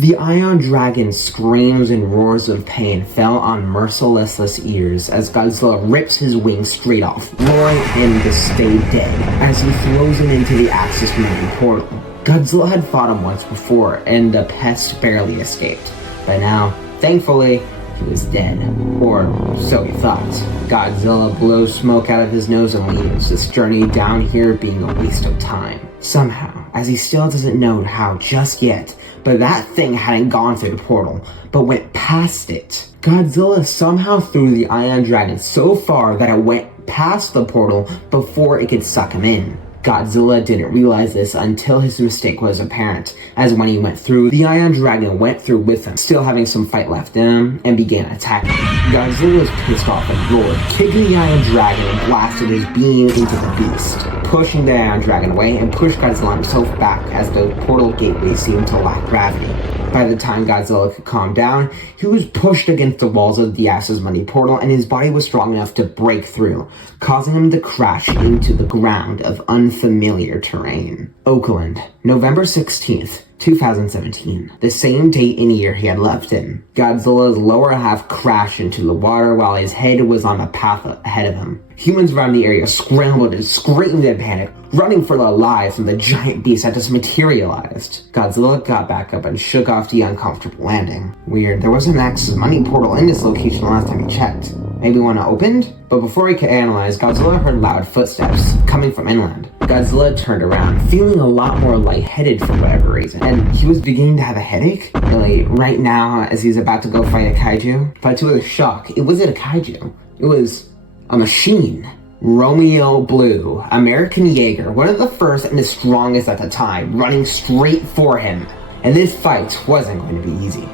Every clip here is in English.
The Ion Dragon's screams and roars of pain fell on merciless ears as Godzilla rips his wings straight off, roaring him to stay dead as he throws him into the Axis Mountain portal. Godzilla had fought him once before, and the pest barely escaped. But now, thankfully, he was dead. Or so he thought. Godzilla blows smoke out of his nose and leaves, this journey down here being a waste of time. Somehow, as he still doesn't know how just yet, but that thing hadn't gone through the portal, but went past it. Godzilla somehow threw the Ion Dragon so far that it went past the portal before it could suck him in. Godzilla didn't realize this until his mistake was apparent, as when he went through, the Ion Dragon went through with him, still having some fight left in him, and began attacking. Godzilla was pissed off and roared, kicking the Ion Dragon and blasted his beam into the beast, pushing the Ion Dragon away and pushed Godzilla himself back as the portal gateway seemed to lack gravity. By the time Godzilla could calm down, he was pushed against the walls of the Axis Mountain portal, and his body was strong enough to break through, causing him to crash into the ground of unfamiliar terrain. Oakland, November 16th, 2017, the same date and year he had left in. Godzilla's lower half crashed into the water while his head was on the path ahead of him. Humans around the area scrambled and screamed in panic, running for their lives from the giant beast that just materialized. Godzilla got back up and shook off the uncomfortable landing. Weird, there wasn't an Axis Mountain portal in this location the last time he checked. Maybe one opened? But before he could analyze, Godzilla heard loud footsteps coming from inland. Godzilla turned around, feeling a lot more lightheaded for whatever reason, and he was beginning to have a headache. Really, right now, as he's about to go fight a kaiju. But to his shock, it wasn't a kaiju. It was a machine. Romeo Blue, American Jaeger, one of the first and the strongest at the time, running straight for him. And this fight wasn't going to be easy.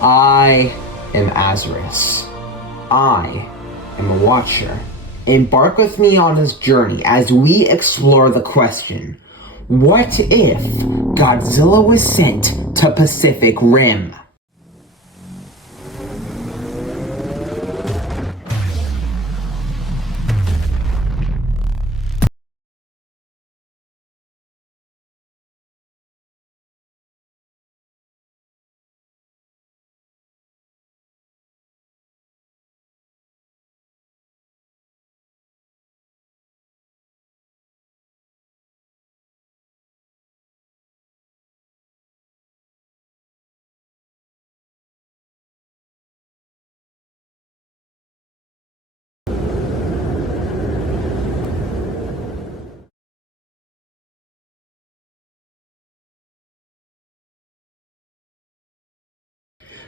I am Azarus. I am a Watcher. Embark with me on this journey as we explore the question, what if Godzilla was sent to Pacific Rim?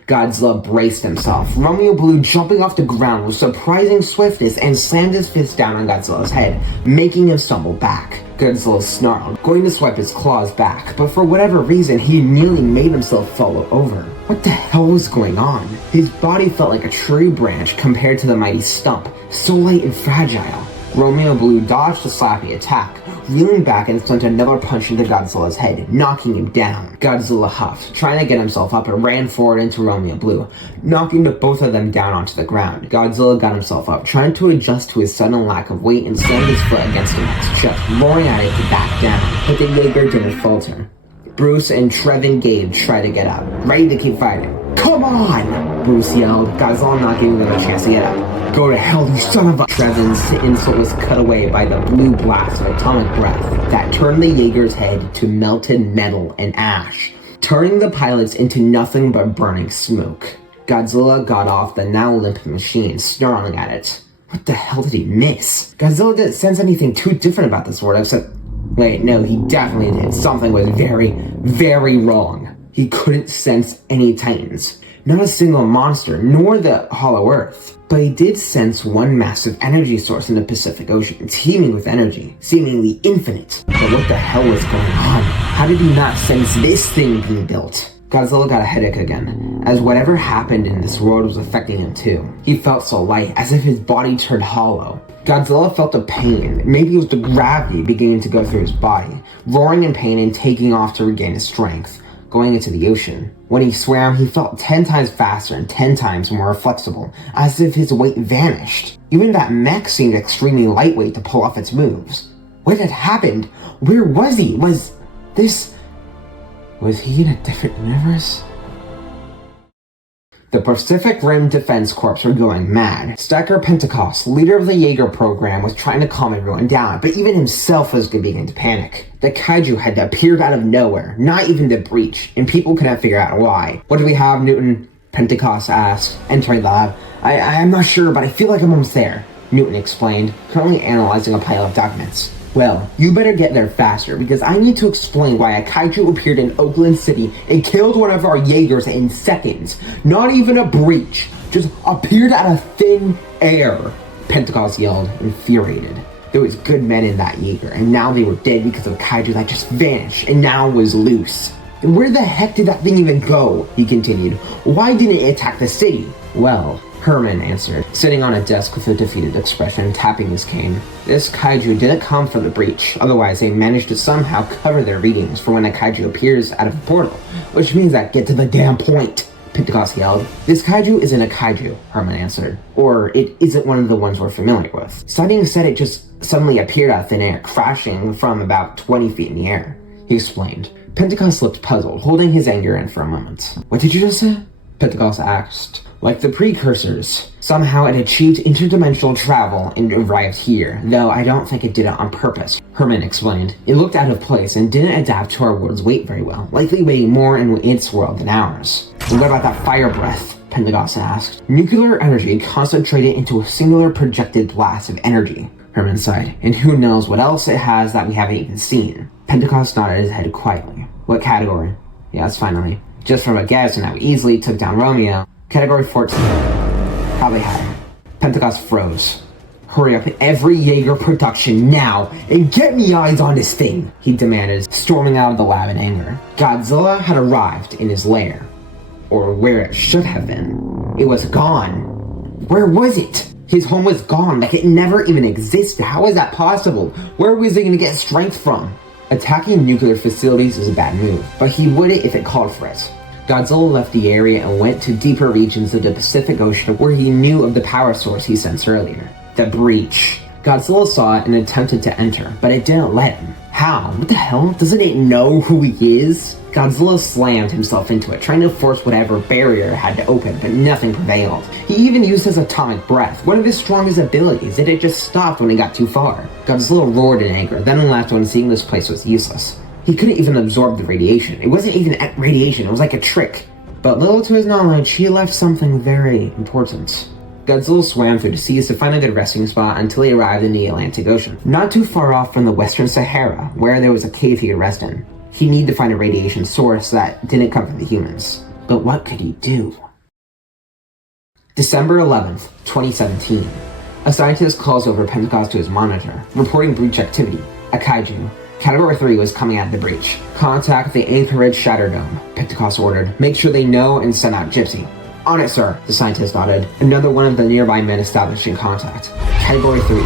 Godzilla braced himself, Romeo Blue jumping off the ground with surprising swiftness and slammed his fist down on Godzilla's head, making him stumble back. Godzilla snarled, going to swipe his claws back, but for whatever reason, he nearly made himself fall over. What the hell was going on? His body felt like a tree branch compared to the mighty stump, so light and fragile. Romeo Blue dodged the slappy attack, reeling back and sent another punch into Godzilla's head, knocking him down. Godzilla huffed, trying to get himself up, and ran forward into Romeo Blue, knocking the both of them down onto the ground. Godzilla got himself up, trying to adjust to his sudden lack of weight, and slammed his foot against the next chest, roaring at it to back down, but the Jaeger didn't falter. Bruce and Trevin Gage tried to get up, ready to keep fighting. "Come on!" Bruce yelled, Godzilla not giving them a chance to get up. "Go to hell, you son of a..." Trevin's insult was cut away by the blue blast of atomic breath that turned the Jaeger's head to melted metal and ash, turning the pilots into nothing but burning smoke. Godzilla got off the now limp machine, snarling at it. What the hell did he miss? Godzilla didn't sense anything too different about this world except... Wait, no, he definitely did. Something was very, very wrong. He couldn't sense any titans. Not a single monster, nor the Hollow Earth. But he did sense one massive energy source in the Pacific Ocean, teeming with energy, seemingly infinite. But what the hell was going on? How did he not sense this thing being built? Godzilla got a headache again, as whatever happened in this world was affecting him too. He felt so light, as if his body turned hollow. Godzilla felt a pain, maybe it was the gravity beginning to go through his body, roaring in pain and taking off to regain his strength, going into the ocean. When he swam, he felt 10 times faster and 10 times more flexible, as if his weight vanished. Even that mech seemed extremely lightweight to pull off its moves. What had happened? Where was he? Was he in a different universe? The Pacific Rim Defense Corps were going mad. Stacker Pentecost, leader of the Jaeger program, was trying to calm everyone down, but even himself was beginning to panic. The kaiju had appeared out of nowhere, not even the breach, and people couldn't figure out why. "What do we have, Newton?" Pentecost asked, entering the lab. I'm not sure, but I feel like I'm almost there," Newton explained, currently analyzing a pile of documents. "Well, you better get there faster, because I need to explain why a kaiju appeared in Oakland City and killed one of our Jaegers in seconds. Not even a breach. Just appeared out of thin air," Pentecost yelled, infuriated. There was good men in that Jaeger, and now they were dead because of a kaiju that just vanished and now was loose. "And where the heck did that thing even go?" he continued. "Why didn't it attack the city?" "Well," Herman answered, sitting on a desk with a defeated expression, tapping his cane. "This kaiju didn't come from the breach, otherwise they managed to somehow cover their readings for when a kaiju appears out of a portal, which means that get to the damn point," Pentecost yelled. "This kaiju isn't a kaiju," Herman answered, "or it isn't one of the ones we're familiar with. Sightings said it just suddenly appeared out of thin air, crashing from about 20 feet in the air," he explained. Pentecost looked puzzled, holding his anger in for a moment. "What did you just say?" Pentecost asked. "Like the precursors. Somehow it achieved interdimensional travel and arrived here, though I don't think it did it on purpose," Herman explained. "It looked out of place and didn't adapt to our world's weight very well, likely weighing more in its world than ours." "What about that fire breath?" Pentecost asked. "Nuclear energy concentrated into a singular projected blast of energy," Herman sighed. "And who knows what else it has that we haven't even seen." Pentecost nodded his head quietly. "What category?" he asked finally. "Just from a guess and how easily it took down Romeo. Category 14. Probably higher." Pentecost froze. "Hurry up every Jaeger production now and get me eyes on this thing," he demanded, storming out of the lab in anger. Godzilla had arrived in his lair. Or where it should have been. It was gone. Where was it? His home was gone, like it never even existed. How is that possible? Where was he going to get strength from? Attacking nuclear facilities is a bad move, but he would if it called for it. Godzilla left the area and went to deeper regions of the Pacific Ocean where he knew of the power source he sensed earlier. The breach. Godzilla saw it and attempted to enter, but it didn't let him. How? What the hell? Doesn't it know who he is? Godzilla slammed himself into it, trying to force whatever barrier it had to open, but nothing prevailed. He even used his atomic breath, one of his strongest abilities, yet it just stopped when he got too far. Godzilla roared in anger, then left when seeing this place was useless. He couldn't even absorb the radiation. It wasn't even radiation, it was like a trick. But little to his knowledge, he left something very important. Godzilla swam through the seas to find a good resting spot until he arrived in the Atlantic Ocean, not too far off from the Western Sahara, where there was a cave he could rest in. He needed to find a radiation source that didn't come from the humans. But what could he do? December 11th, 2017. A scientist calls over Pentecost to his monitor, reporting breach activity. A kaiju. Category 3 was coming out of the breach. Contact the Anchorage Shatterdome, Pentecost ordered. Make sure they know and send out Gypsy. On it, sir, the scientist nodded. Another one of the nearby men establishing contact. Category 3.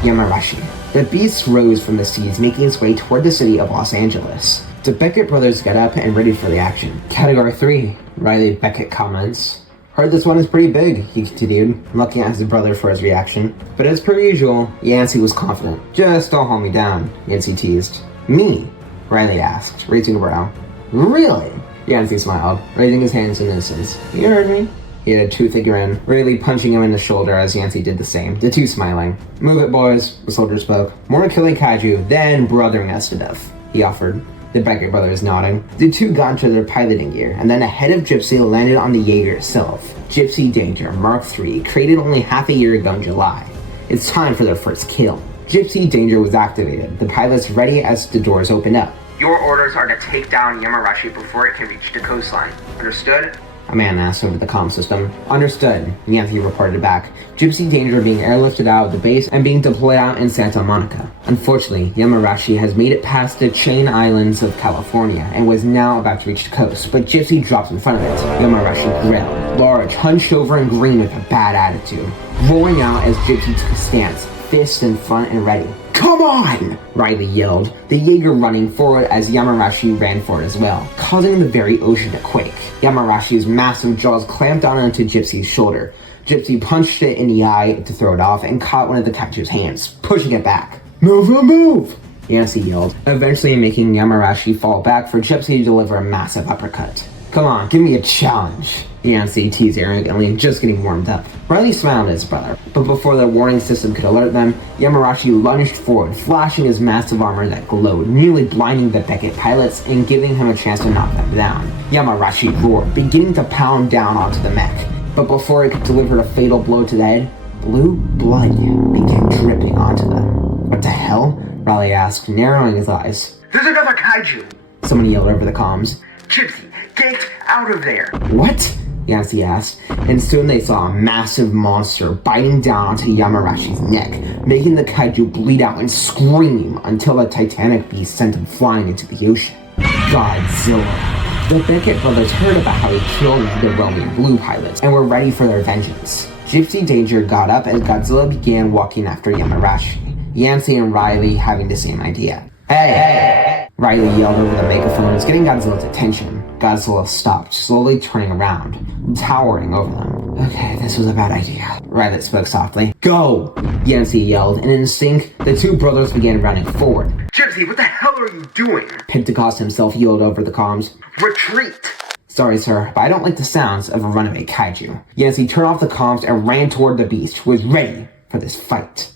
Yamarashi. The beast rose from the seas, making its way toward the city of Los Angeles. The Beckett brothers get up and ready for the action. Category 3, Riley Beckett comments. Heard this one is pretty big, he continued, looking at his brother for his reaction. But as per usual, Yancey was confident. Just don't hold me down, Yancey teased. Me? Riley asked, raising a brow. Really? Yancey smiled, raising his hands in innocence. You heard me? He had a toothy grin, really punching him in the shoulder as Yancey did the same, the two smiling. Move it, boys, the soldier spoke. More killing kaiju, then brothering us to death, he offered. The Beckett brothers nodding. The two got into their piloting gear, and then ahead of Gypsy landed on the Jaeger itself. Gypsy Danger Mark III, created only half a year ago in July. It's time for their first kill. Gypsy Danger was activated, the pilots ready as the doors opened up. Your orders are to take down Yamarashi before it can reach the coastline. Understood? A man asked over the comm system. Understood, Yancey reported back. Gypsy Danger being airlifted out of the base and being deployed out in Santa Monica. Unfortunately, Yamarashi has made it past the chain islands of California and was now about to reach the coast, but Gypsy dropped in front of it. Yamarashi growled, large, hunched over and green with a bad attitude, roaring out as Gypsy took a stance, fists in front and ready. Come on! Riley yelled, the Jaeger running forward as Yamarashi ran forward as well, causing the very ocean to quake. Yamarashi's massive jaws clamped down onto Gypsy's shoulder. Gypsy punched it in the eye to throw it off and caught one of the kaijus' hands, pushing it back. Move, move, move! Yancey yelled, eventually making Yamarashi fall back for Gypsy to deliver a massive uppercut. Come on, give me a challenge, Yancey teased arrogantly, just getting warmed up. Riley smiled at his brother, but before the warning system could alert them, Yamarashi lunged forward, flashing his massive armor that glowed, nearly blinding the Beckett pilots and giving him a chance to knock them down. Yamarashi roared, beginning to pound down onto the mech, but before it could deliver a fatal blow to the head, blue blood began dripping onto them. What the hell? Riley asked, narrowing his eyes. There's another kaiju! Someone yelled over the comms. Gypsy, get out of there! What? Yancey asked, and soon they saw a massive monster biting down onto Yamarashi's neck, making the kaiju bleed out and scream until the titanic beast sent him flying into the ocean. Godzilla. The Beckett brothers heard about how he killed the roaming blue pilots and were ready for their vengeance. Gypsy Danger got up as Godzilla began walking after Yamarashi, Yancey and Riley having the same idea. Hey! Riley yelled over the megaphones, getting Godzilla's attention. Godzilla stopped, slowly turning around, towering over them. Okay, this was a bad idea. Riley spoke softly. Go! Yancey yelled, and in sync, the two brothers began running forward. Gypsy, what the hell are you doing? Pentecost himself yelled over the comms. Retreat! Sorry, sir, but I don't like the sounds of a runaway kaiju. Yancey turned off the comms and ran toward the beast, who was ready for this fight.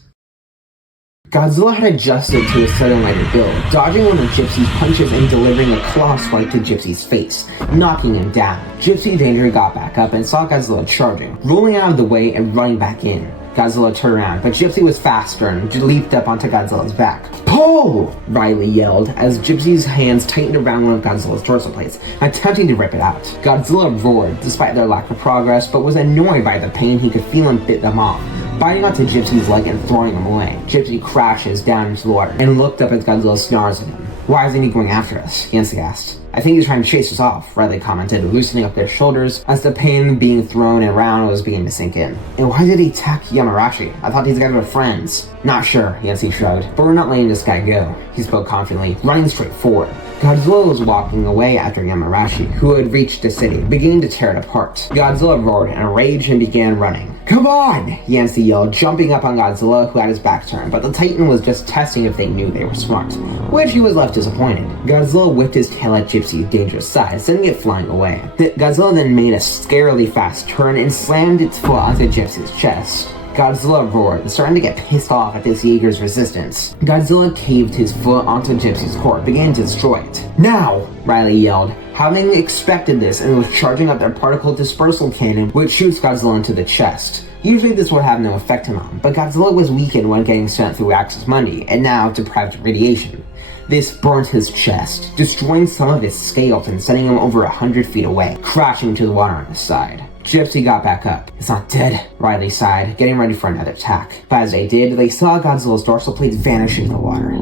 Godzilla had adjusted to his sudden lighter build, dodging one of Gypsy's punches and delivering a claw swipe to Gypsy's face, knocking him down. Gypsy Danger got back up and saw Godzilla charging, rolling out of the way and running back in. Godzilla turned around, but Gypsy was faster and leaped up onto Godzilla's back. Pull! Riley yelled as Gypsy's hands tightened around one of Godzilla's dorsal plates, attempting to rip it out. Godzilla roared, despite their lack of progress, but was annoyed by the pain he could feel and bit them off, biting onto Gypsy's leg and throwing him away. Gypsy crashes down into the water and looked up as Godzilla snarls at him. Why isn't he going after us? Yancey asked. I think he's trying to chase us off, Riley commented, loosening up their shoulders as the pain being thrown around was beginning to sink in. And why did he attack Yamarashi? I thought these guys were friends. Not sure, Yancey shrugged, but we're not letting this guy go. He spoke confidently, running straight forward. Godzilla was walking away after Yamarashi, who had reached the city, beginning to tear it apart. Godzilla roared in a rage and began running. Come on! Yancey yelled, jumping up on Godzilla, who had his back turned, but the Titan was just testing if they knew they were smart, which he was left disappointed. Godzilla whipped his tail at Gypsy's dangerous side, sending it flying away. Godzilla then made a scarily fast turn and slammed its foot onto Gypsy's chest. Godzilla roared, starting to get pissed off at this Jaeger's resistance. Godzilla caved his foot onto Gypsy's core, beginning to destroy it. Now! Riley yelled, having expected this and was charging up their particle dispersal cannon, which shoots Godzilla into the chest. Usually this would have no effect on him, but Godzilla was weakened when getting sent through Axis Mundi, and now deprived of radiation. This burnt his chest, destroying some of his scales and sending him over 100 feet away, crashing into the water on his side. Gypsy got back up. It's not dead, Riley sighed, getting ready for another attack. But as they did, they saw Godzilla's dorsal plates vanish into the water.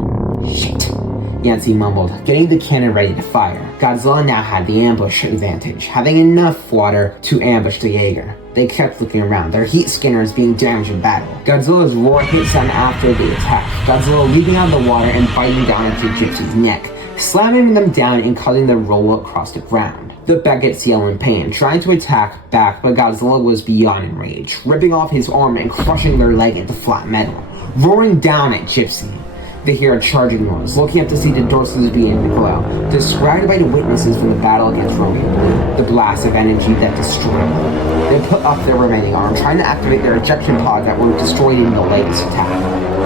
Shit, Yancey mumbled, getting the cannon ready to fire. Godzilla now had the ambush advantage, having enough water to ambush the Jaeger. They kept looking around, their heat skinners being damaged in battle. Godzilla's roar hit them after the attack, Godzilla leaping out of the water and biting down into Gypsy's neck, slamming them down and causing them to roll across the ground. The Beckett's yelled in pain, trying to attack back, but Godzilla was beyond enraged, ripping off his arm and crushing their leg into flat metal, roaring down at Gypsy. They hear a charging noise, looking up to see the dorsals beginning to glow, described by the witnesses from the battle against Romeo Blue, the blast of energy that destroyed them. They put up their remaining arm, trying to activate their ejection pod that were destroyed in the latest attack,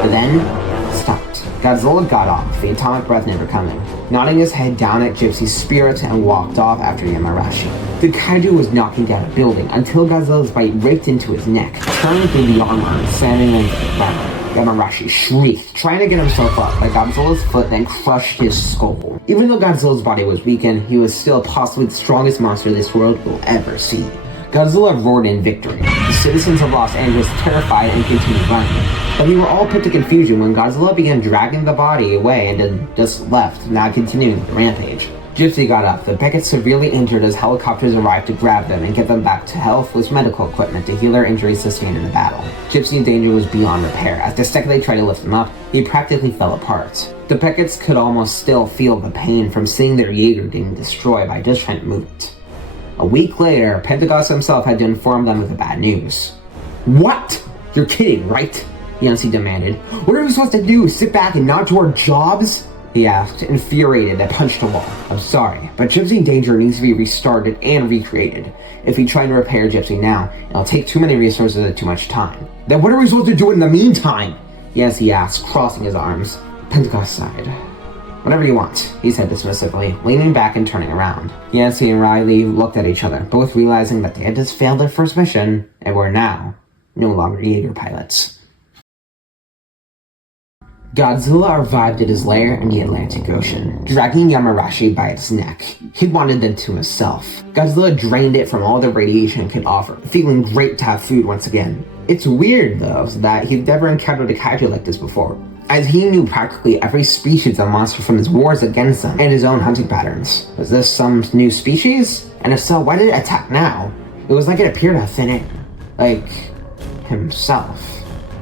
but then stopped. Godzilla got off, the atomic breath never coming, nodding his head down at Gypsy's spirit and walked off after Yamarashi. The kaiju was knocking down a building until Godzilla's bite ripped into his neck, tearing through the armor and sending him to the ground. Yamarashi shrieked, trying to get himself up, but Godzilla's foot then crushed his skull. Even though Godzilla's body was weakened, he was still possibly the strongest monster this world will ever see. Godzilla roared in victory. The citizens of Los Angeles terrified and continued running, but they were all put to confusion when Godzilla began dragging the body away and then just left, not continuing the rampage. Gypsy got up, the Beckett's severely injured as helicopters arrived to grab them and get them back to health with medical equipment to heal their injuries sustained in the battle. Gypsy's danger was beyond repair, as the second they tried to lift him up, he practically fell apart. The Beckett's could almost still feel the pain from seeing their Jaeger getting destroyed by just trying to move it. A week later, Pentecost himself had to inform them of the bad news. What? You're kidding, right? Yancey demanded. What are we supposed to do, sit back and not do our jobs? he asked, infuriated and punched a wall. I'm sorry, but Gypsy Danger needs to be restarted and recreated. If we try to repair Gypsy now, it'll take too many resources and too much time. Then what are we supposed to do in the meantime? Yes, he asked, crossing his arms. Pentecost sighed. Whatever you want, he said dismissively, leaning back and turning around. Yancey and Riley looked at each other, both realizing that they had just failed their first mission, and were now no longer Jaeger pilots. Godzilla arrived at his lair in the Atlantic Ocean, dragging Yamarashi by its neck. He wanted them to himself. Godzilla drained it from all the radiation it could offer, feeling great to have food once again. It's weird, though, that he'd never encountered a kaiju like this before, as he knew practically every species of monster from his wars against them and his own hunting patterns. Was this some new species? And if so, why did it attack now? It was like it appeared out of thin air. Like himself.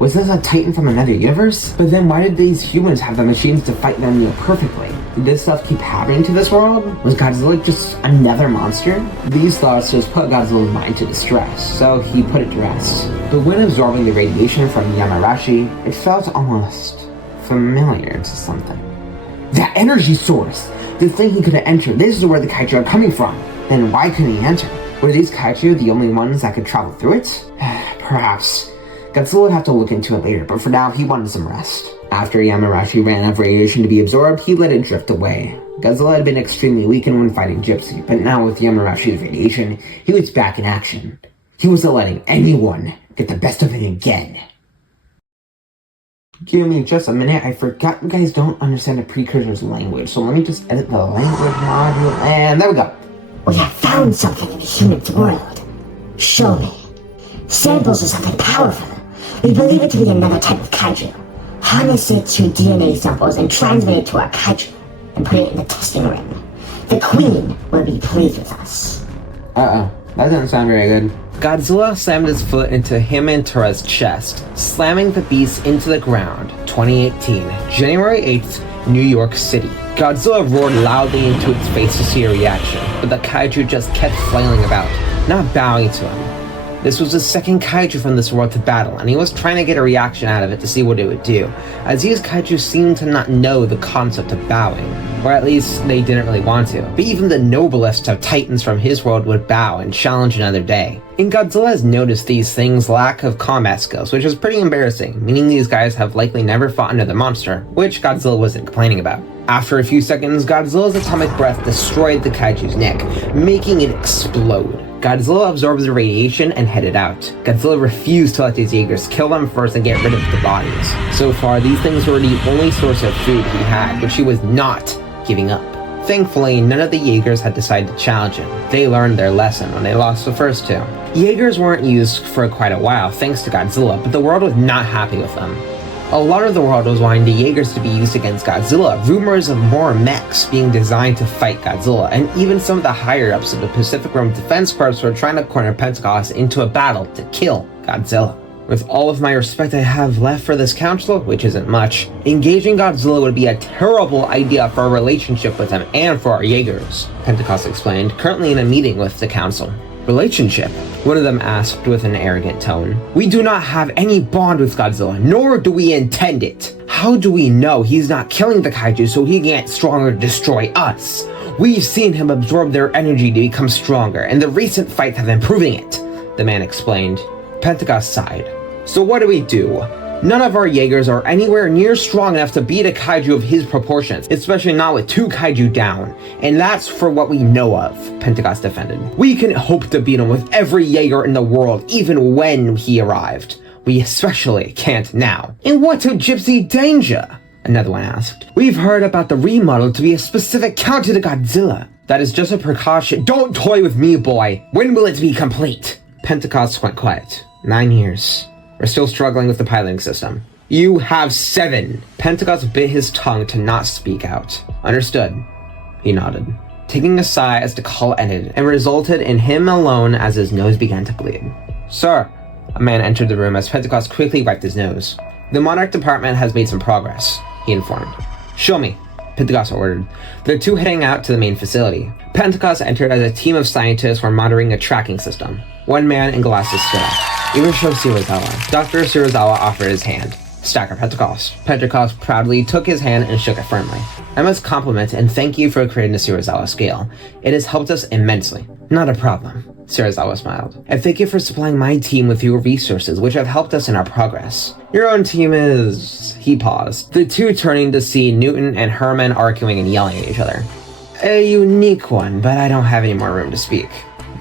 Was this a titan from another universe? But then why did these humans have the machines to fight them perfectly? Did this stuff keep happening to this world? Was Godzilla just another monster? These thoughts just put Godzilla's mind to distress, so he put it to rest. But when absorbing the radiation from Yamarashi, it felt almost familiar to something. That energy source! The thing he could have entered, this is where the kaiju are coming from. Then why couldn't he enter? Were these kaiju the only ones that could travel through it? Perhaps. Godzilla would have to look into it later, but for now, he wanted some rest. After Yamarashi ran out of radiation to be absorbed, he let it drift away. Godzilla had been extremely weakened when fighting Gypsy, but now with Yamarashi's radiation, he was back in action. He wasn't letting anyone get the best of it again. Give me just a minute, I forgot you guys don't understand the precursor's language, so let me just edit the language module, and there we go. We have found something in the human's world. Show me. Samples of something powerful. We believe it to be another type of kaiju. Harness it to DNA samples and transmit it to our kaiju, and put it in the testing ring. The Queen will be pleased with us. That doesn't sound very good. Godzilla slammed his foot into Himantara's chest, slamming the beast into the ground. 2018, January 8th, New York City. Godzilla roared loudly into its face to see a reaction, but the kaiju just kept flailing about, not bowing to him. This was the second kaiju from this world to battle, and he was trying to get a reaction out of it to see what it would do, as these kaiju seemed to not know the concept of bowing, or at least they didn't really want to. But even the noblest of titans from his world would bow and challenge another day. And Godzilla has noticed these things' lack of combat skills, which is pretty embarrassing, meaning these guys have likely never fought another monster, which Godzilla wasn't complaining about. After a few seconds, Godzilla's atomic breath destroyed the kaiju's neck, making it explode. Godzilla absorbed the radiation and headed out. Godzilla refused to let these Jaegers kill them first and get rid of the bodies. So far, these things were the only source of food he had, which he was not giving up. Thankfully, none of the Jaegers had decided to challenge him. They learned their lesson when they lost the first two. Jaegers weren't used for quite a while thanks to Godzilla, but the world was not happy with them. A lot of the world was wanting the Jaegers to be used against Godzilla, rumors of more mechs being designed to fight Godzilla, and even some of the higher-ups of the Pacific Rim Defense Corps were trying to corner Pentecost into a battle to kill Godzilla. With all of my respect I have left for this council, which isn't much, engaging Godzilla would be a terrible idea for a relationship with him and for our Jaegers, Pentecost explained, currently in a meeting with the council. Relationship? One of them asked with an arrogant tone. We do not have any bond with Godzilla, nor do we intend it. How do we know he's not killing the kaiju so he can't stronger destroy us? We've seen him absorb their energy to become stronger, and the recent fights have been proving it, the man explained. Pentecost sighed. So what do we do? None of our Jaegers are anywhere near strong enough to beat a kaiju of his proportions, especially not with two kaiju down. And that's for what we know of, Pentecost defended. We can hope to beat him with every Jaeger in the world, even when he arrived. We especially can't now. And what of Gypsy Danger? Another one asked. We've heard about the remodel to be a specific counter to Godzilla. That is just a precaution. Don't toy with me, boy. When will it be complete? Pentecost went quiet. 9 years. We're still struggling with the piloting system. You have 7. Pentecost bit his tongue to not speak out. Understood. He nodded, taking a sigh as the call ended and resulted in him alone as his nose began to bleed. Sir, a man entered the room as Pentecost quickly wiped his nose. The Monarch department has made some progress, he informed. Show me, Pentecost ordered. The two heading out to the main facility. Pentecost entered as a team of scientists were monitoring a tracking system. One man in glasses stood up. Even show Shirazawa. Dr. Shirazawa offered his hand. Stacker Pentecost. Pentecost proudly took his hand and shook it firmly. I must compliment and thank you for creating the Serizawa scale. It has helped us immensely. Not a problem, Serizawa smiled. And thank you for supplying my team with your resources, which have helped us in our progress. Your own team is... He paused, the two turning to see Newton and Herman arguing and yelling at each other. A unique one, but I don't have any more room to speak.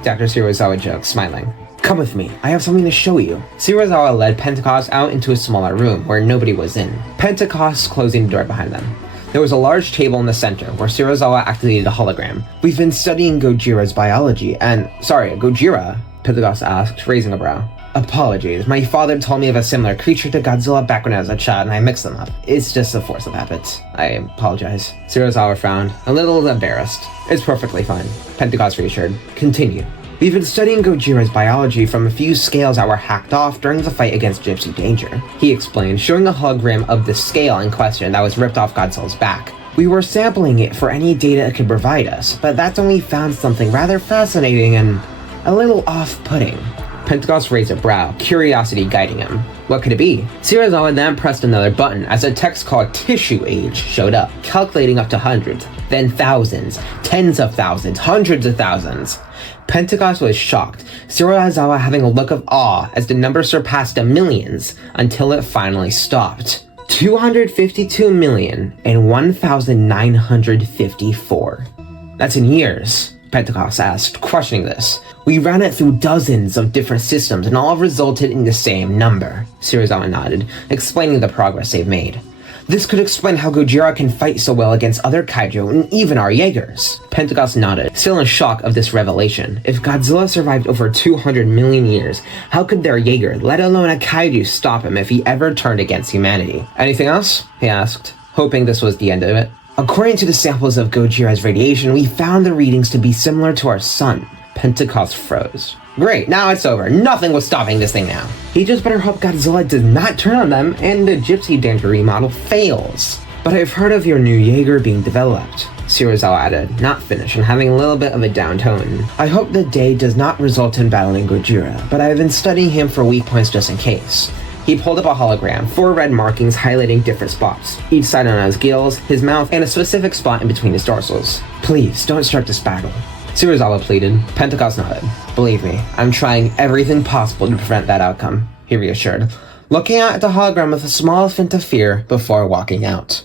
Dr. Serizawa joked, smiling. Come with me, I have something to show you. Serizawa led Pentecost out into a smaller room where nobody was in, Pentecost closing the door behind them. There was a large table in the center where Serizawa activated a hologram. We've been studying Gojira's biology and... Sorry, Gojira? Pentecost asked, raising a brow. Apologies, my father told me of a similar creature to Godzilla back when I was a child and I mixed them up. It's just a force of habit. I apologize. Serizawa frowned, a little embarrassed. It's perfectly fine. Pentecost reassured. Continue. We've been studying Gojira's biology from a few scales that were hacked off during the fight against Gypsy Danger, he explained, showing a hologram of the scale in question that was ripped off Godzilla's back. We were sampling it for any data it could provide us, but that's when we found something rather fascinating and a little off-putting. Pentecost raised a brow, curiosity guiding him. What could it be? Serizawa then pressed another button as a text called Tissue Age showed up, calculating up to hundreds, then thousands, tens of thousands, hundreds of thousands. Pentecost was shocked, Serizawa having a look of awe as the number surpassed the millions until it finally stopped. 252,001,954. That's in years, Pentecost asked, questioning this. We ran it through dozens of different systems and all resulted in the same number, Serizawa nodded, explaining the progress they've made. This could explain how Gojira can fight so well against other kaiju and even our Jaegers. Pentecost nodded, still in shock of this revelation. If Godzilla survived over 200 million years, how could their Jaeger, let alone a kaiju, stop him if he ever turned against humanity? Anything else? He asked, hoping this was the end of it. According to the samples of Gojira's radiation, we found the readings to be similar to our sun. Pentecost froze. Great, now it's over. Nothing was stopping this thing now. He just better hope Godzilla does not turn on them and the Gypsy Danger remodel fails. But I've heard of your new Jaeger being developed, Serizawa added, not finished and having a little bit of a down tone. I hope the day does not result in battling Gojira, but I've been studying him for weak points just in case. He pulled up a hologram, 4 red markings highlighting different spots, each side on his gills, his mouth, and a specific spot in between his dorsals. Please, don't start this battle. Serizawa pleaded. Pentecost nodded. Believe me, I'm trying everything possible to prevent that outcome, he reassured, looking out at the hologram with a small hint of fear before walking out.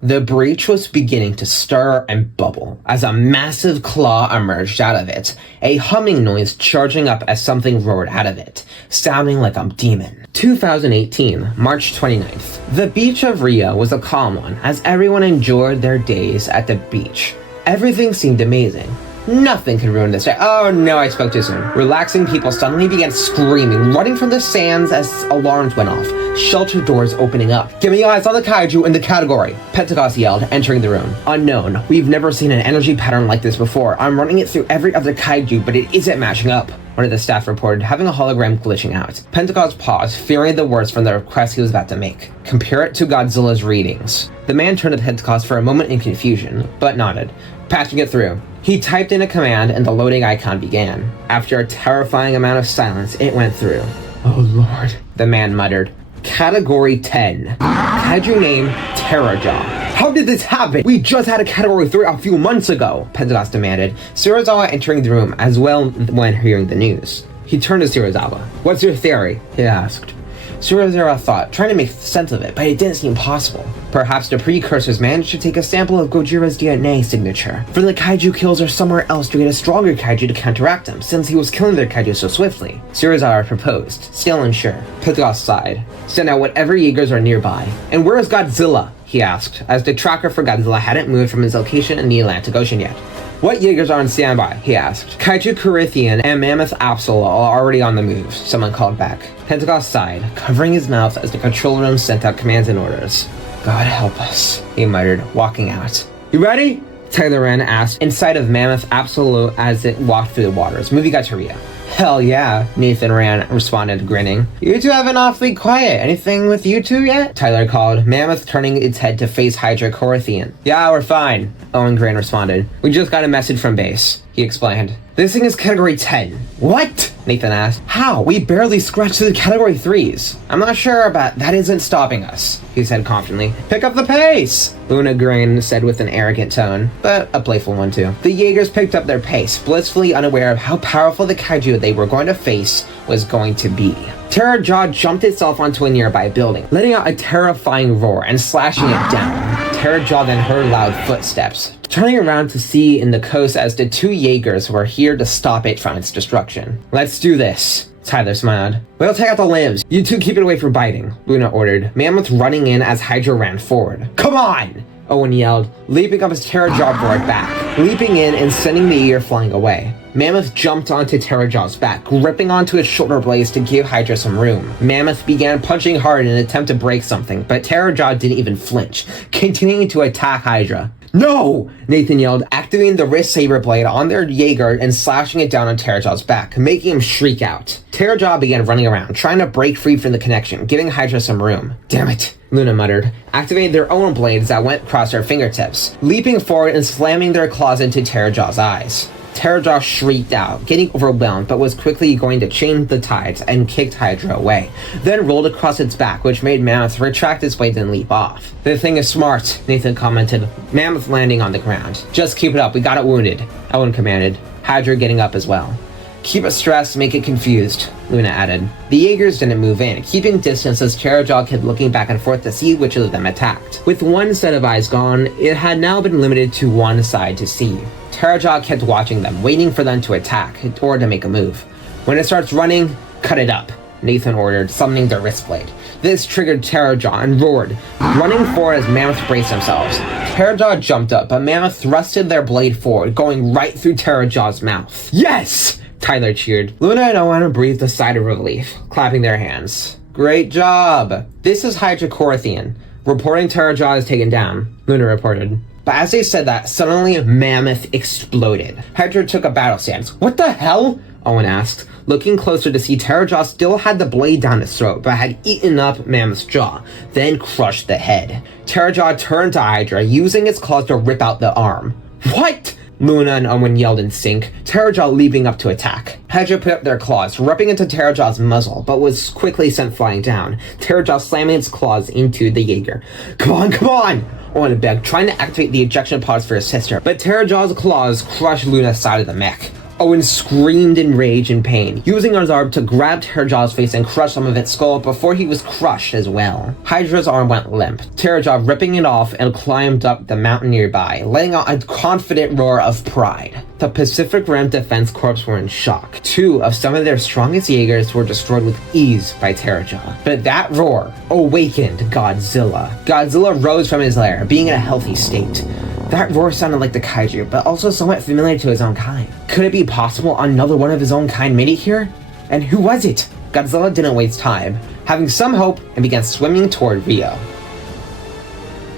The breach was beginning to stir and bubble as a massive claw emerged out of it, a humming noise charging up as something roared out of it, sounding like a demon. 2018, March 29th. The beach of Rio was a calm one as everyone enjoyed their days at the beach. Everything seemed amazing. Nothing could ruin this day. Oh no, I spoke too soon. Relaxing people suddenly began screaming, running from the sands as alarms went off, shelter doors opening up. Give me eyes on the kaiju in the category, Pentecost yelled, entering the room. Unknown. We've never seen an energy pattern like this before. I'm running it through every other kaiju, but it isn't matching up, one of the staff reported, having a hologram glitching out. Pentecost paused, fearing the worst from the request he was about to make. Compare it to Godzilla's readings. The man turned to Pentecost for a moment in confusion, but nodded, patching it through. He typed in a command and the loading icon began. After a terrifying amount of silence, it went through. Oh lord, the man muttered. Category 10. Kaiju name, Terrorjaw. How did this happen? We just had a Category 3 a few months ago, Pentecost demanded, Serizawa entering the room as well when hearing the news. He turned to Serizawa. What's your theory? He asked. Serizawa thought, trying to make sense of it, but it didn't seem possible. Perhaps the precursors managed to take a sample of Gojira's DNA signature from the kaiju kills or somewhere else to get a stronger kaiju to counteract him, since he was killing their kaiju so swiftly. Serizawa proposed, still unsure. Pentecost sighed. Send out whatever Jaegers are nearby. And where is Godzilla? He asked, as the tracker for Godzilla hadn't moved from his location in the Atlantic Ocean yet. What Jaegers are on standby? He asked. Kaiju Corythian and Mammoth Absol are already on the move, someone called back. Pentecost sighed, covering his mouth as the control room sent out commands and orders. God help us, he muttered, walking out. You ready? Tyler Wren asked, inside of Mammoth Absolute as it walked through the waters. Movie got to Rio. Hell yeah, Nathan Rand responded, grinning. You two have been awfully quiet. Anything with you two yet? Tyler called, Mammoth turning its head to face Hydra Corythian. Yeah, we're fine, Owen Grant responded. We just got a message from base, he explained. This thing is Category 10. What? Nathan asked. How? We barely scratched through the category 3s. I'm not sure, but that isn't stopping us, he said confidently. Pick up the pace, Luna grinned and said with an arrogant tone, but a playful one too. The Jaegers picked up their pace, blissfully unaware of how powerful the kaiju they were going to face was going to be. Terrorjaw jumped itself onto a nearby building, letting out a terrifying roar and slashing it down. Terrorjaw then heard loud footsteps, turning around to see in the coast as the 2 Jaegers were here to stop it from its destruction. Let's do this, Tyler smiled. We'll take out the limbs. You two keep it away from biting, Luna ordered, Mammoth running in as Hydra ran forward. Come on! Owen yelled, leaping up as Terrorjaw roared back, leaping in and sending the Jaeger flying away. Mammoth jumped onto Terrorjaw's back, gripping onto its shoulder blades to give Hydra some room. Mammoth began punching hard in an attempt to break something, but Terrorjaw didn't even flinch, continuing to attack Hydra. No! Nathan yelled, activating the wrist saber blade on their Jaeger and slashing it down on Terrorjaw's back, making him shriek out. Terrorjaw began running around, trying to break free from the connection, giving Hydra some room. Damn it, Luna muttered, activating their own blades that went across their fingertips, leaping forward and slamming their claws into Terrorjaw's eyes. Terrorjaw shrieked out, getting overwhelmed, but was quickly going to change the tides and kicked Hydra away, then rolled across its back, which made Mammoth retract its blades and leap off. The thing is smart, Nathan commented, Mammoth landing on the ground. Just keep it up, we got it wounded, Owen commanded, Hydra getting up as well. Keep it stressed, make it confused, Luna added. The Jaegers didn't move in, keeping distance as Terrorjaw kept looking back and forth to see which of them attacked. With one set of eyes gone, it had now been limited to one side to see. Terrorjaw kept watching them, waiting for them to attack, or to make a move. When it starts running, cut it up, Nathan ordered, summoning their wrist blade. This triggered Terrorjaw and roared, running forward as Mammoth braced themselves. Terrorjaw jumped up, but Mammoth thrusted their blade forward, going right through Terrorjaw's mouth. Yes! Tyler cheered. Luna and Owen breathed a sigh of relief, clapping their hands. Great job! This is Hydra Corinthian. Reporting Terrorjaw is taken down, Luna reported. But as they said that, suddenly Mammoth exploded. Hydra took a battle stance. What the hell? Owen asked, looking closer to see Terrorjaw still had the blade down his throat, but had eaten up Mammoth's jaw, then crushed the head. Terrorjaw turned to Hydra, using its claws to rip out the arm. What? Luna and Owen yelled in sync, Terrorjaw leaping up to attack. Hydra put up their claws, ripping into Terrorjaw's muzzle, but was quickly sent flying down, Terrorjaw slamming its claws into the Jaeger. Come on, come on! Owen begged, trying to activate the ejection pods for his sister, but Terrorjaw's claws crushed Luna's side of the mech. Owen screamed in rage and pain, using his arm to grab Terrorjaw's face and crush some of its skull before he was crushed as well. Hydra's arm went limp, Terrorjaw ripping it off and climbed up the mountain nearby, letting out a confident roar of pride. The Pacific Rim Defense Corps were in shock. 2 of some of their strongest Jaegers were destroyed with ease by Terrorjaw. But that roar awakened Godzilla. Godzilla rose from his lair, being in a healthy state. That roar sounded like the kaiju, but also somewhat familiar to his own kind. Could it be possible another one of his own kind made it here? And who was it? Godzilla didn't waste time, having some hope, and began swimming toward Rio.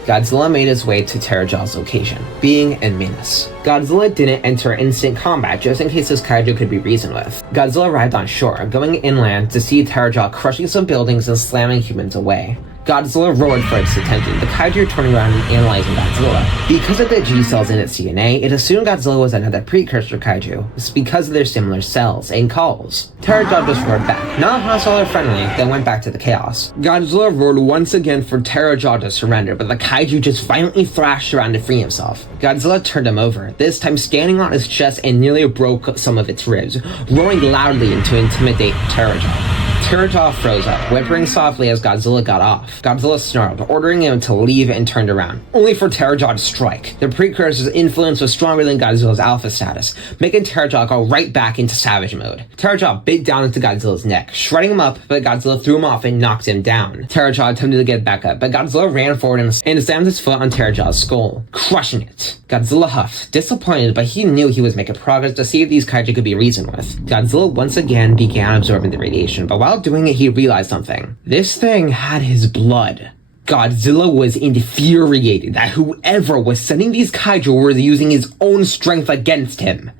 Godzilla made his way to Terrorjaw's location, being in Minas. Godzilla didn't enter instant combat just in case this kaiju could be reasoned with. Godzilla arrived on shore, going inland to see Terrorjaw crushing some buildings and slamming humans away. Godzilla roared for its attention, the kaiju turning around and analyzing Godzilla. Because of the G-cells in its DNA, it assumed Godzilla was another precursor kaiju. It's because of their similar cells and calls. Terrorjaw just roared back, not hostile or friendly, then went back to the chaos. Godzilla roared once again for Terrorjaw to surrender, but the kaiju just violently thrashed around to free himself. Godzilla turned him over, this time standing on his chest and nearly broke some of its ribs, roaring loudly to intimidate Terrorjaw. Terrorjaw froze up, whimpering softly as Godzilla got off. Godzilla snarled, ordering him to leave and turned around, only for Terrorjaw to strike. The precursor's influence was stronger than Godzilla's alpha status, making Terrorjaw go right back into savage mode. Terrorjaw bit down into Godzilla's neck, shredding him up, but Godzilla threw him off and knocked him down. Terrorjaw attempted to get back up, but Godzilla ran forward and slammed his foot on Terrorjaw's skull, crushing it. Godzilla huffed, disappointed, but he knew he was making progress to see if these kaiju could be reasoned with. Godzilla once again began absorbing the radiation, but while doing it, he realized something. This thing had his blood. Godzilla was infuriated that whoever was sending these kaiju were using his own strength against him.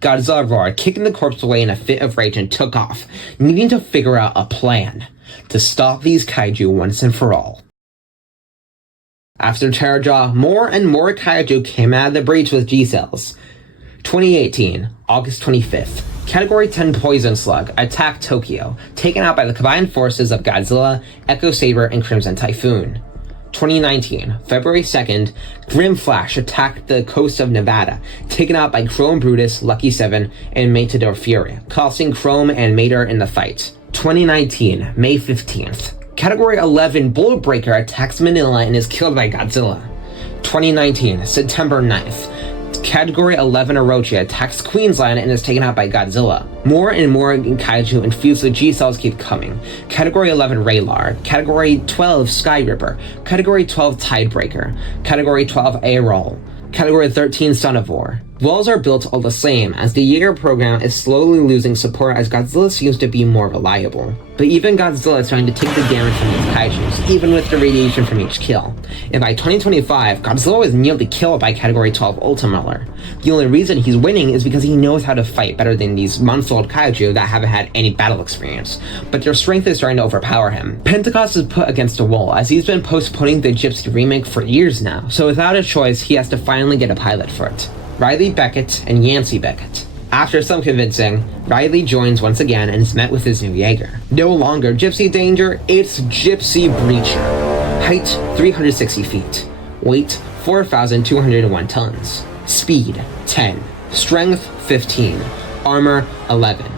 Godzilla roared, kicking the corpse away in a fit of rage and took off, needing to figure out a plan to stop these kaiju once and for all. After Terrorjaw, more and more kaiju came out of the breach with G-cells. 2018, August 25th. Category 10 Poison Slug attacked Tokyo, taken out by the combined forces of Godzilla, Echo Saber, and Crimson Typhoon. 2019, February 2nd, Grim Flash attacked the coast of Nevada, taken out by Chrome Brutus, Lucky 7, and Matador Fury, costing Chrome and Mater in the fight. 2019, May 15th, Category 11 Bullet Breaker attacks Manila and is killed by Godzilla. 2019, September 9th, Category 11 Orochi attacks Queensland and is taken out by Godzilla. More and more kaiju infused with G-cells keep coming. Category 11 Raylar, Category 12 Sky Ripper, Category 12 Tidebreaker, Category 12 A-Roll, Category 13 Sonivore. Walls are built all the same, as the Jaeger program is slowly losing support as Godzilla seems to be more reliable. But even Godzilla is trying to take the damage from these kaijus, even with the radiation from each kill. And by 2025, Godzilla was nearly killed by Category 12 Ultimuller. The only reason he's winning is because he knows how to fight better than these month-old kaiju that haven't had any battle experience, but their strength is starting to overpower him. Pentecost is put against a wall, as he's been postponing the Gypsy remake for years now, so without a choice, he has to finally get a pilot for it. Riley Beckett and Yancey Beckett. After some convincing, Riley joins once again and is met with his new Jaeger. No longer Gypsy Danger, it's Gypsy Breacher. Height 360 feet. Weight 4,201 tons. Speed 10. Strength 15. Armor 11.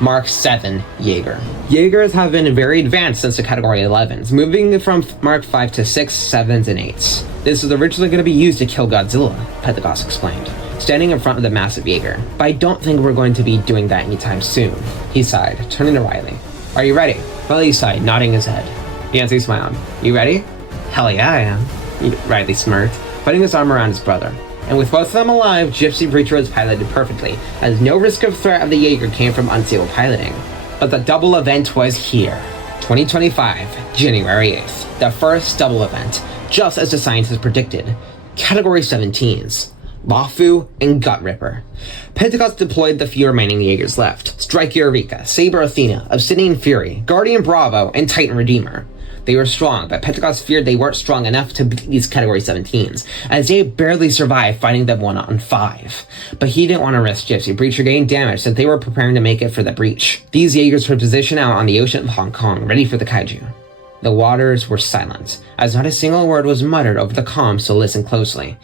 Mark 7 Jaeger. Jaegers have been very advanced since the Category 11s, moving from Mark 5 to 6, 7s, and 8s. This was originally going to be used to kill Godzilla, Pentecost explained, standing in front of the massive Jaeger. But I don't think we're going to be doing that anytime soon, he sighed, turning to Riley. Are you ready? Riley sighed, nodding his head. Yancey smiled. You ready? Hell yeah, I am. Riley smirked, putting his arm around his brother. And with both of them alive, Gypsy Breacher was piloted perfectly, as no risk of threat of the Jaeger came from unstable piloting. But the double event was here. 2025, January 8th, the first double event, just as the scientists predicted. Category 17s, Lafu and Gut Ripper. Pentecost deployed the few remaining Jaegers left: Strike Eureka, Saber Athena, Obsidian Fury, Guardian Bravo, and Titan Redeemer. They were strong, but Pentecost feared they weren't strong enough to beat these Category 17s, as they barely survived fighting them 1-on-5. But he didn't want to risk Gypsy Breacher getting damaged since they were preparing to make it for the breach. These Jaegers were positioned out on the ocean of Hong Kong, ready for the kaiju. The waters were silent, as not a single word was muttered over the comms, so listen closely.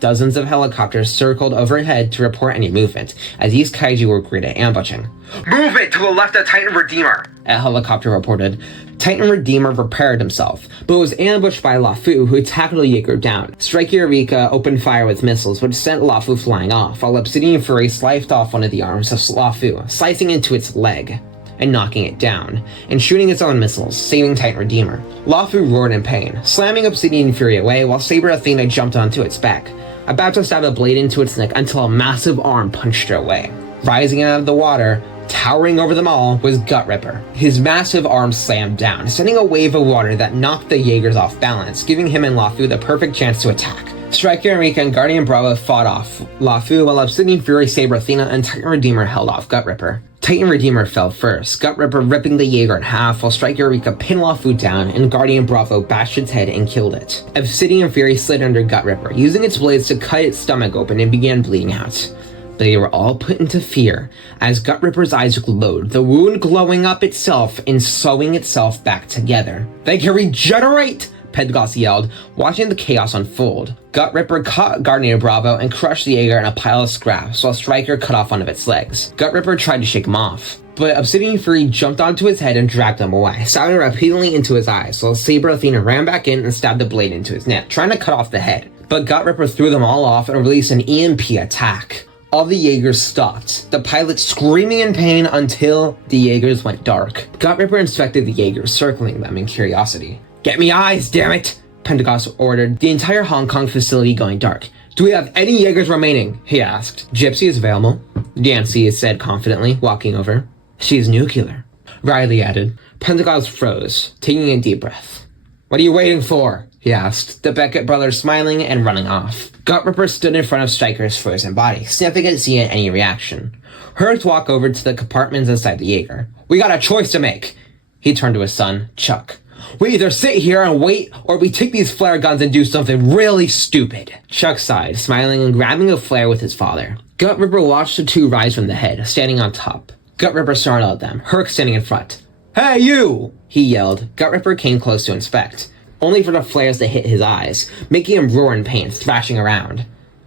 Dozens of helicopters circled overhead to report any movement, as these kaiju were great at ambushing. Move it to the left of Titan Redeemer! A helicopter reported. Titan Redeemer prepared himself, but was ambushed by Lafu, who tackled the Jaeger down. Strike Eureka opened fire with missiles, which sent Lafu flying off, while Obsidian Fury sliced off one of the arms of Lafu, slicing into its leg and knocking it down, and shooting its own missiles, saving Titan Redeemer. Lafu roared in pain, slamming Obsidian Fury away while Saber Athena jumped onto its back, about to stab a blade into its neck until a massive arm punched her away. Rising out of the water, towering over them all, was Gut Ripper. His massive arm slammed down, sending a wave of water that knocked the Jaegers off balance, giving him and Lafu the perfect chance to attack. Striker Enrica and Guardian Bravo fought off Lafu, while Obsidian Fury, Saber Athena, and Titan Redeemer held off Gut Ripper. Titan Redeemer fell first, Gut Ripper ripping the Jaeger in half, while Striker Eureka pinned Lafu down, and Guardian Bravo bashed its head and killed it. Obsidian Fury slid under Gut Ripper, using its blades to cut its stomach open and began bleeding out. They were all put into fear, as Gut Ripper's eyes glowed, the wound glowing up itself and sewing itself back together. They can regenerate! Pentecost yelled, watching the chaos unfold. Gut Ripper caught Guardian Bravo and crushed the Jaeger in a pile of scraps, while Striker cut off one of its legs. Gut Ripper tried to shake him off, but Obsidian Fury jumped onto his head and dragged him away, stabbing repeatedly into his eyes, while Saber Athena ran back in and stabbed the blade into his neck, trying to cut off the head. But Gut Ripper threw them all off and released an EMP attack. All the Jaegers stopped, the pilots screaming in pain until the Jaegers went dark. Gut Ripper inspected the Jaegers, circling them in curiosity. Get me eyes, damn it! Pentecost ordered, the entire Hong Kong facility going dark. Do we have any Jaegers remaining? He asked. Gypsy is available, Yancey said confidently, walking over. She's nuclear, Riley added. Pentecost froze, taking a deep breath. What are you waiting for? He asked, the Beckett brothers smiling and running off. Gut Ripper stood in front of Striker's frozen body, sniffing at seeing any reaction. Hurd walked over to the compartments inside the Jaeger. We got a choice to make. He turned to his son, Chuck. We either sit here and wait, or we take these flare guns and do something really stupid. Chuck sighed, smiling and grabbing a flare with his father. Gut Ripper watched the two rise from the head, standing on top. Gut Ripper startled them, Herc standing in front. "Hey, you!" he yelled. Gut Ripper came close to inspect, only for the flares to hit his eyes, making him roar in pain, thrashing around.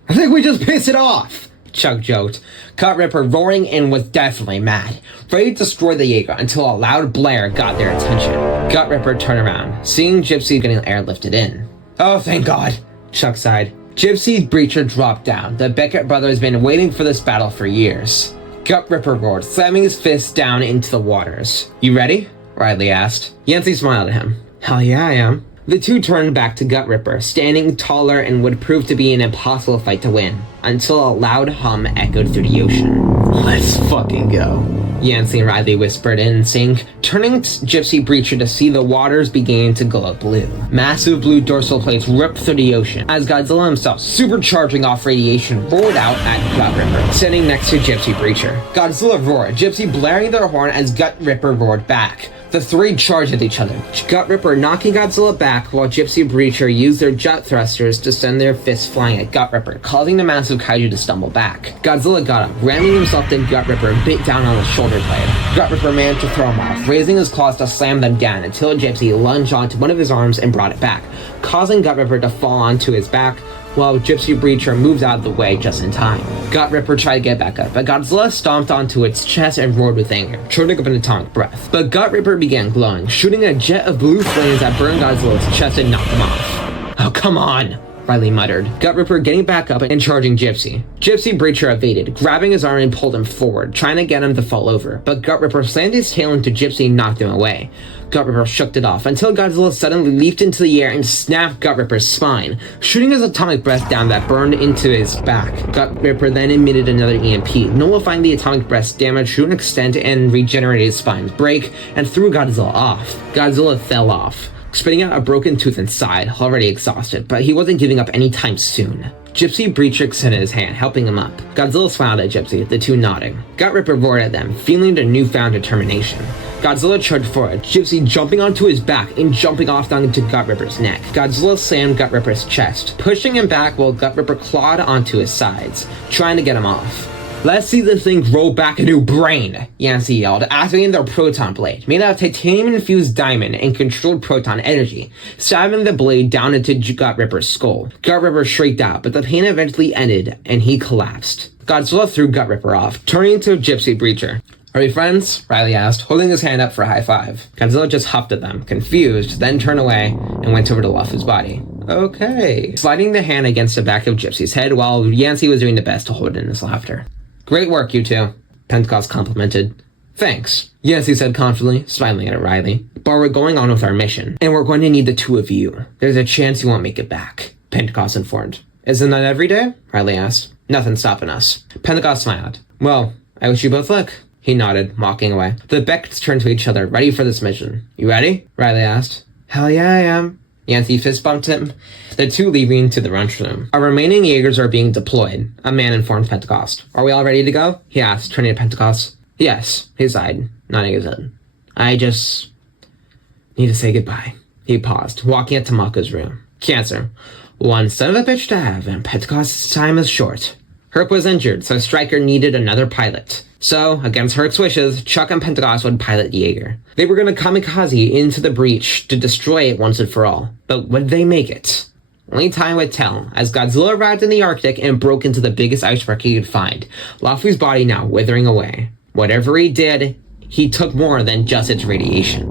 "I think we just pissed it off," Chuck joked. Gut Ripper, roaring in, was definitely mad, ready to destroy the Jaeger until a loud blare got their attention. Gut Ripper turned around, seeing Gypsy getting airlifted in. "Oh, thank God," Chuck sighed. Gypsy's breacher dropped down. The Beckett brothers had been waiting for this battle for years. Gut Ripper roared, slamming his fists down into the waters. "You ready?" Riley asked. Yancey smiled at him. "Hell yeah, I am." The two turned back to Gut Ripper, standing taller and would prove to be an impossible fight to win, until a loud hum echoed through the ocean. "Let's fucking go," Yancey and Riley whispered in sync, turning to Gypsy Breacher to see the waters beginning to glow blue. Massive blue dorsal plates ripped through the ocean, as Godzilla himself, supercharging off radiation, roared out at Gut Ripper, sitting next to Gypsy Breacher. Godzilla roared, Gypsy blaring their horn as Gut Ripper roared back. The three charged at each other, Gut Ripper knocking Godzilla back while Gypsy Breacher used their jet thrusters to send their fists flying at Gut Ripper, causing the massive kaiju to stumble back. Godzilla got up, ramming himself to Gut Ripper and bit down on his shoulder blade. Gut Ripper managed to throw him off, raising his claws to slam them down until Gypsy lunged onto one of his arms and brought it back, causing Gut Ripper to fall onto his back, while Gypsy Breacher moves out of the way just in time. Gut Ripper tried to get back up, but Godzilla stomped onto its chest and roared with anger, churning up an atomic breath. But Gut Ripper began glowing, shooting a jet of blue flames that burned Godzilla's chest and knocked him off. "Oh, come on," Riley muttered. Gut Ripper getting back up and charging Gypsy. Gypsy Breacher evaded, grabbing his arm and pulled him forward, trying to get him to fall over, but Gut Ripper slammed his tail into Gypsy and knocked him away. Gut Ripper shook it off until Godzilla suddenly leaped into the air and snapped Gut Ripper's spine, shooting his atomic breath down that burned into his back. Gut Ripper then emitted another EMP, nullifying the atomic breath's damage to an extent and regenerated his spine's break and threw Godzilla off. Godzilla fell off, spitting out a broken tooth inside, already exhausted, but he wasn't giving up anytime soon. Gypsy Breacher extended his hand, helping him up. Godzilla smiled at Gypsy, the two nodding. Gut Ripper roared at them, feeling their newfound determination. Godzilla charged forward, Gypsy jumping onto his back and jumping off down into Gut Ripper's neck. Godzilla slammed Gut Ripper's chest, pushing him back while Gut Ripper clawed onto his sides, trying to get him off. "Let's see this thing grow back a new brain," Yancey yelled, activating their proton blade, made out of titanium-infused diamond and controlled proton energy, stabbing the blade down into Gut Ripper's skull. Gut Ripper shrieked out, but the pain eventually ended, and he collapsed. Godzilla threw Gut Ripper off, turning to Gypsy Breacher. "Are we friends?" Riley asked, holding his hand up for a high five. Godzilla just huffed at them, confused, then turned away and went over to Luffy's body. "Okay." Sliding the hand against the back of Gypsy's head while Yancey was doing the best to hold in his laughter. "Great work, you two," Pentecost complimented. "Thanks," Yancey said confidently, smiling at Riley. "But we're going on with our mission, and we're going to need the two of you. There's a chance you won't make it back," Pentecost informed. "Isn't that every day?" Riley asked. "Nothing's stopping us." Pentecost smiled. "Well, I wish you both luck." He nodded, walking away. The Beckets turned to each other, ready for this mission. "You ready?" Riley asked. "Hell yeah, I am." Yancey fist bumped him, the two leaving to the lunchroom. "Our remaining Jaegers are being deployed," a man informed Pentecost. "Are we all ready to go?" he asked, turning to Pentecost. "Yes," he sighed, nodding his head. "I just need to say goodbye." He paused, walking at Tamaka's room. "Cancer. One son of a bitch to have, and Pentecost's time is short." Herc was injured, so Stryker needed another pilot. So, against Herc's wishes, Chuck and Pentecost would pilot the Jaeger. They were going to kamikaze into the breach to destroy it once and for all. But would they make it? Only time would tell, as Godzilla arrived in the Arctic and broke into the biggest iceberg he could find, Luffy's body now withering away. Whatever he did, he took more than just its radiation.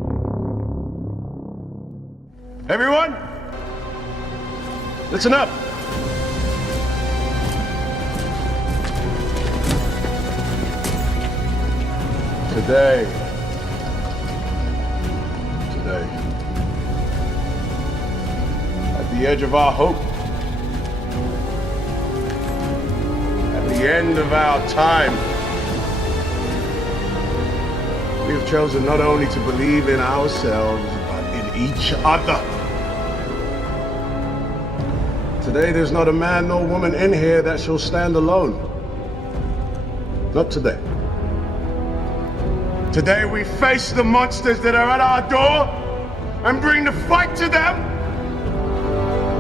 Everyone, listen up. Today, at the edge of our hope, at the end of our time, we have chosen not only to believe in ourselves, but in each other. Today, there's not a man nor woman in here that shall stand alone. Not today. Today we face the monsters that are at our door and bring the fight to them.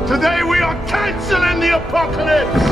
Today we are canceling the apocalypse.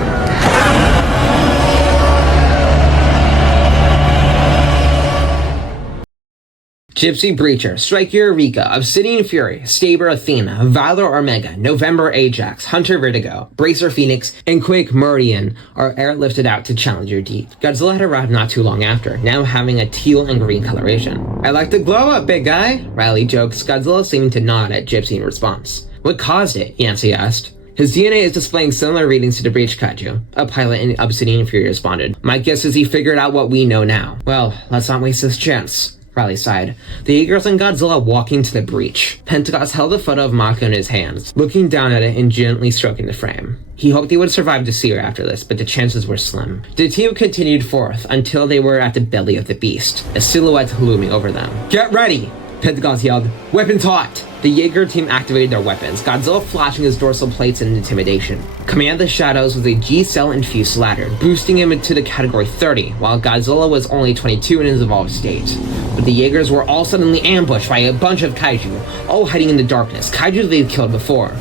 Gypsy Breacher, Strike Eureka, Obsidian Fury, Saber Athena, Valor Omega, November Ajax, Hunter Vertigo, Bracer Phoenix, and Quake Meridian are airlifted out to Challenger Deep. Godzilla had arrived not too long after, now having a teal and green coloration. "I like the glow up, big guy," Riley jokes, Godzilla seeming to nod at Gypsy in response. "What caused it?" Yancey asked. "His DNA is displaying similar readings to the Breach Kaiju," a pilot in Obsidian Fury responded. "My guess is he figured out what we know now." "Well, let's not waste this chance," Riley sighed. The Jaegers and Godzilla walking to the breach. Pentecost held a photo of Mako in his hands, looking down at it and gently stroking the frame. He hoped he would survive to see her after this, but the chances were slim. The team continued forth until they were at the belly of the beast, a silhouette looming over them. "Get ready!" Pentecost yelled. "Weapons hot!" The Jaeger team activated their weapons, Godzilla flashing his dorsal plates in intimidation. Command the Shadows was a G-cell infused ladder, boosting him into the category 30, while Godzilla was only 22 in his evolved state. But the Jaegers were all suddenly ambushed by a bunch of kaiju, all hiding in the darkness, kaiju they'd killed before.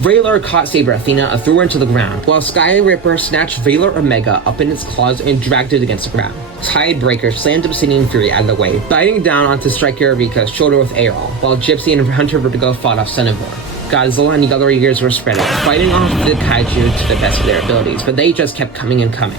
Valor caught Saber Athena and threw her into the ground, while Sky Ripper snatched Valor Omega up in its claws and dragged it against the ground. Tidebreaker slammed Obsidian Fury out of the way, biting down onto Strike Eureka's shoulder with Aerol, while Gypsy and Hunter Vertigo fought off Sonivore. Godzilla and the other Jaegers were spread out, fighting off the kaiju to the best of their abilities, but they just kept coming and coming.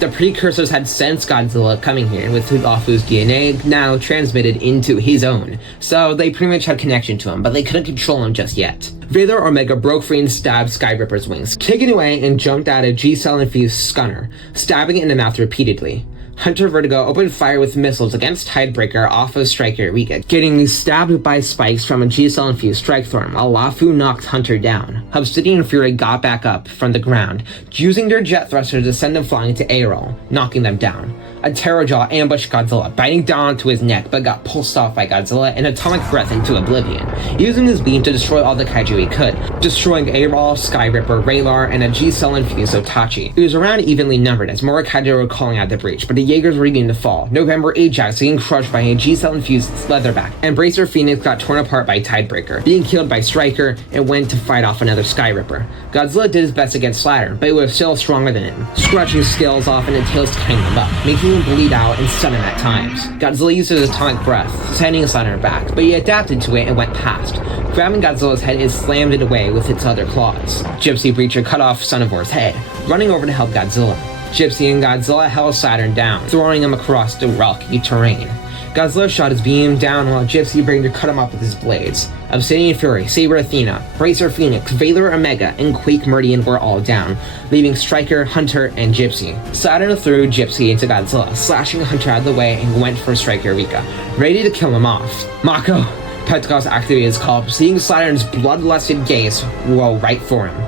The precursors had sensed Godzilla coming here, with Lafu's DNA now transmitted into his own, so they pretty much had connection to him, but they couldn't control him just yet. Valor Omega broke free and stabbed Skyripper's wings, kicking away and jumped at a G-cell infused stunner, stabbing it in the mouth repeatedly. Hunter Vertigo opened fire with missiles against Tidebreaker off of Strike Eureka, getting stabbed by spikes from a G-cell infused strike thorn, while Lafu knocked Hunter down. Obsidian Fury got back up from the ground, using their jet thruster to send them flying to Aerol, knocking them down. A Terrorjaw ambushed Godzilla, biting down onto his neck, but got pulsed off by Godzilla and atomic breath into oblivion, using his beam to destroy all the kaiju he could, destroying Aerol, Skyripper, Raylar, and a G-cell infused Otachi. It was around evenly numbered as more kaiju were calling out the breach, but the Jaegers were beginning to fall. November Ajax getting crushed by a G-cell infused Leatherback, and Bracer Phoenix got torn apart by Tidebreaker, being killed by Striker and went to fight off another Skyripper. Godzilla did his best against Slattern, but it was still stronger than him, scratching his scales off and its tails tying them up, making him bleed out and stun him at times. Godzilla used his atomic breath, sending Slattern back, but he adapted to it and went past. Grabbing Godzilla's head, it slammed it away with its other claws. Gypsy Breacher cut off Sonivore's head, running over to help Godzilla. Gypsy and Godzilla held Slattern down, throwing him across the rocky terrain. Godzilla shot his beam down while Gypsy Breacher cut him up with his blades. Obsidian Fury, Saber Athena, Bracer Phoenix, Valor Omega, and Quake Meridian were all down, leaving Striker, Hunter, and Gypsy. Slattern threw Gypsy into Godzilla, slashing Hunter out of the way and went for Strike Eureka, ready to kill him off. Mako! Pentecost activated his call, seeing Slattern's bloodlusted gaze roll right for him.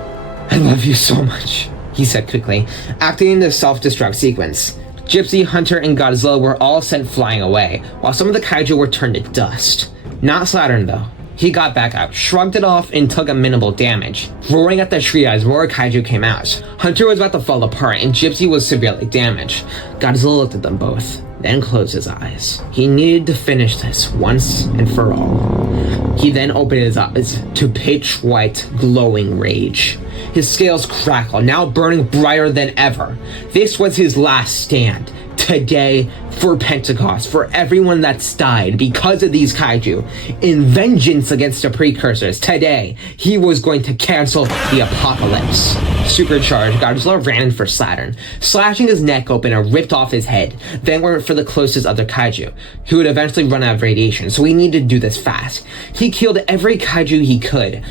"I love you so much," he said quickly, activating the self-destruct sequence. Gypsy, Hunter, and Godzilla were all sent flying away, while some of the kaiju were turned to dust. Not Slattern, though. He got back out, shrugged it off, and took a minimal damage. Roaring at the tree as more kaiju came out. Hunter was about to fall apart, and Gypsy was severely damaged. Godzilla looked at them both, then closed his eyes. He needed to finish this once and for all. He then opened his eyes to pitch white, glowing rage. His scales crackled, now burning brighter than ever. This was his last stand. Today, for Pentecost, for everyone that's died because of these kaiju, in vengeance against the precursors, today, he was going to cancel the apocalypse. Supercharged, Godzilla ran for Slattern, slashing his neck open and ripped off his head, then went for the closest other kaiju, who would eventually run out of radiation, so he needed to do this fast. He killed every kaiju he could,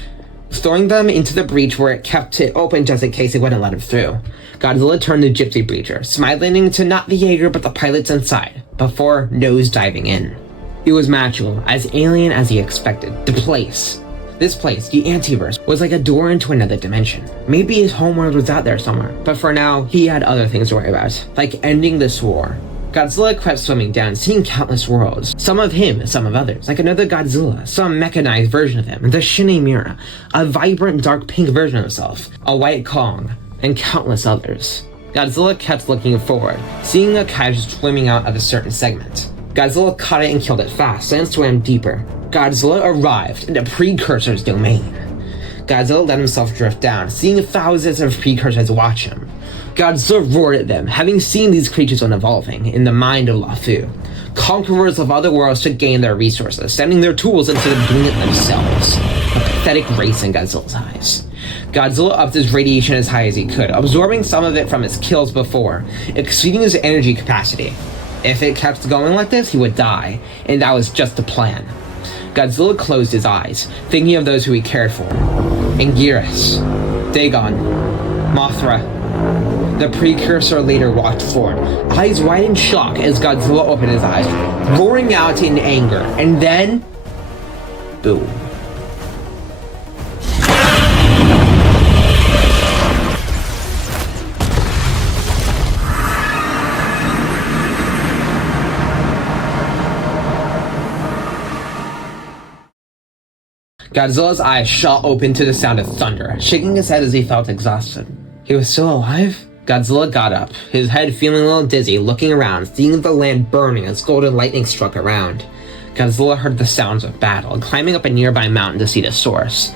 throwing them into the breach where it kept it open just in case it wouldn't let him through. Godzilla turned to Gypsy Breacher, smiling to not the Jaeger but the pilots inside, before nose-diving in. It was magical, as alien as he expected. This place, the Antiverse, was like a door into another dimension. Maybe his homeworld was out there somewhere, but for now, he had other things to worry about, like ending this war. Godzilla kept swimming down, seeing countless worlds. Some of him, some of others, like another Godzilla, some mechanized version of him, the Shinemura, a vibrant dark pink version of himself, a white Kong, and countless others. Godzilla kept looking forward, seeing a kaiju swimming out of a certain segment. Godzilla caught it and killed it fast, then swam deeper. Godzilla arrived in the Precursor's domain. Godzilla let himself drift down, seeing thousands of precursors watch him. Godzilla roared at them, having seen these creatures unevolving in the mind of LeFou. Conquerors of other worlds should gain their resources, sending their tools instead of doing it themselves. A pathetic race in Godzilla's eyes. Godzilla upped his radiation as high as he could, absorbing some of it from his kills before, exceeding his energy capacity. If it kept going like this, he would die, and that was just the plan. Godzilla closed his eyes, thinking of those who he cared for. Anguirus, Dagon, Mothra. The precursor leader walked forward, eyes wide in shock as Godzilla opened his eyes, roaring out in anger, and then... boom. Godzilla's eyes shot open to the sound of thunder, shaking his head as he felt exhausted. He was still alive? Godzilla got up, his head feeling a little dizzy, looking around, seeing the land burning as golden lightning struck around. Godzilla heard the sounds of battle, climbing up a nearby mountain to see the source.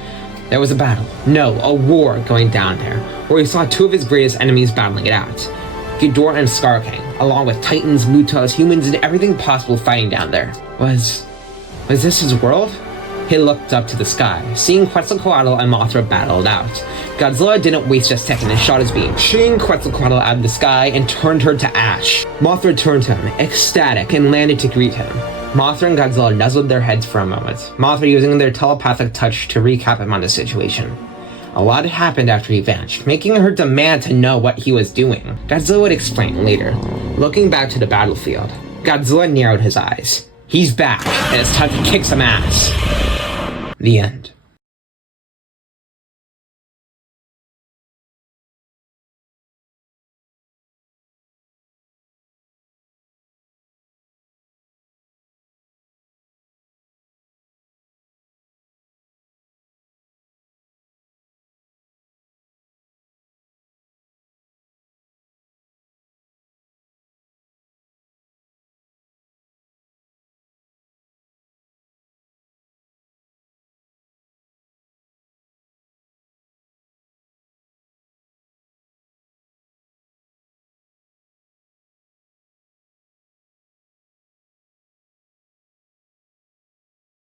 There was a battle. No, a war going down there, where he saw two of his greatest enemies battling it out. Ghidorah and Scarking, along with titans, Mutas, humans, and everything possible fighting down there. Was this his world? He looked up to the sky, seeing Quetzalcoatl and Mothra battle it out. Godzilla didn't waste a second and shot his beam, shooting Quetzalcoatl out of the sky and turned her to ash. Mothra turned to him, ecstatic, and landed to greet him. Mothra and Godzilla nuzzled their heads for a moment, Mothra using their telepathic touch to recap him on the situation. A lot had happened after he vanished, making her demand to know what he was doing. Godzilla would explain later. Looking back to the battlefield, Godzilla narrowed his eyes. He's back, and it's time to kick some ass. The end.